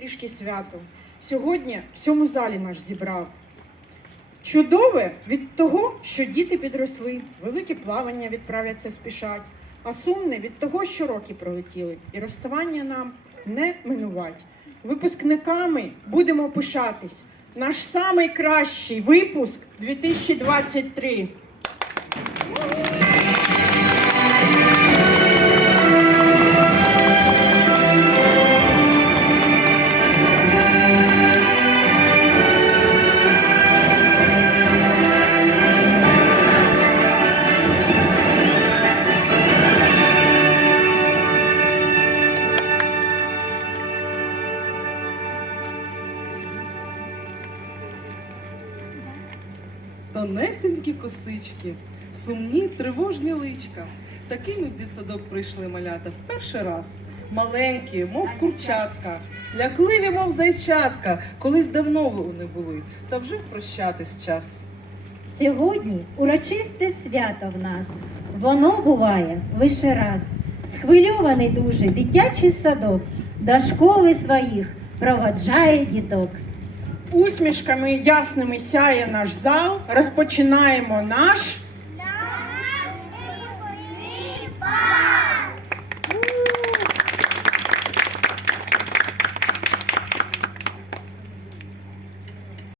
трішки свято. Сьогодні в цьому залі наш зібрав. Чудове від того, що діти підросли, велике плавання відправляться спішать, а сумне від того, що роки пролетіли, і розставання нам не минувать. Випускниками будемо пишатись. Наш самий кращий випуск 2023. Тонесенькі косички, сумні тривожні личка. Такими в дитсадок прийшли малята в перший раз. Маленькі, мов курчатка, лякливі, мов зайчатка. Колись давно вони були, та вже прощатись час. Сьогодні урочисте свято в нас. Воно буває лише раз. Схвильований дуже дитячий садок до школи своїх проваджає діток. Усмішками ясними сяє наш зал. Розпочинаємо наш